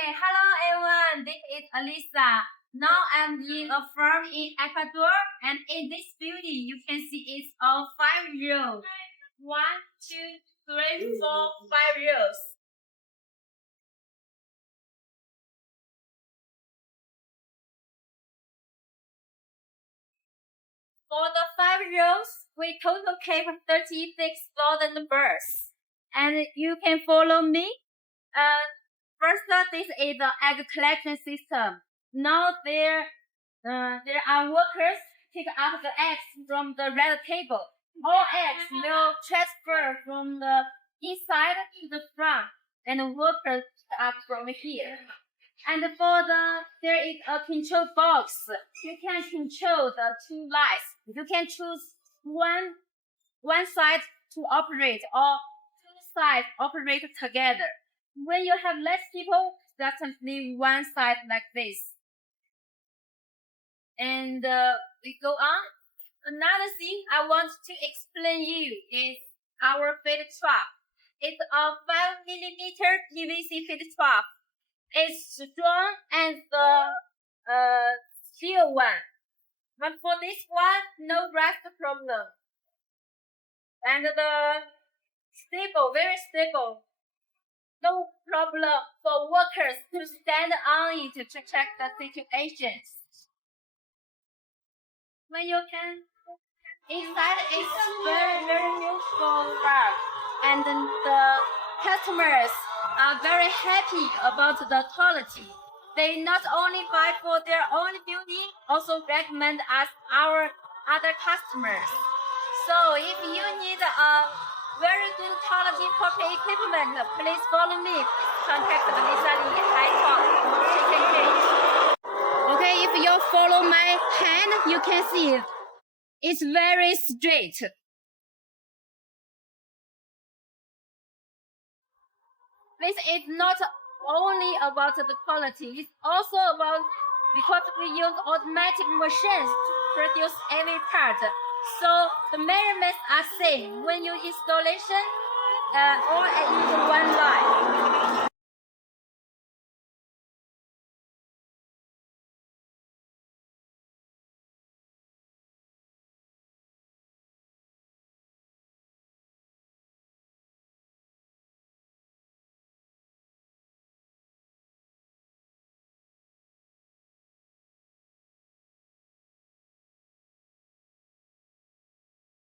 Okay, hello everyone. This is Alisa. Now I'm in a farm in Ecuador, and in this building you can see it's all 5 rows. 1, 2, 3, 4, 5 rows. For the 5 rows, we total keep 36,000 birds. And you can follow me. First, this is the egg collection system. Now there are workers pick up the eggs from the red table. All eggs will transfer from the inside to the front, and workers pick up from here. And there is a control box. You can control the two lights. You can choose one side to operate, or two sides operate together. When you have less people, just leave one side like this. And we go on. Another thing I want to explain you is our feed trap. It's a 5mm PVC feed trap. It's strong and the steel one. But for this one, no rust problem. And the stable, very stable. No problem for workers to stand on it to check the situations. When you can, inside is very useful bar, and the customers are very happy about the quality. They not only buy for their own building, also recommend us our other customers. So if you need a very good quality property equipment, please follow me. Contact Lisa Lee High Talk Chicken Cage. Okay, if you follow my hand, you can see it. It's very straight. This is not only about the quality, it's also about because we use automatic machines to produce every part. So the measurements are same when you installation or in one line.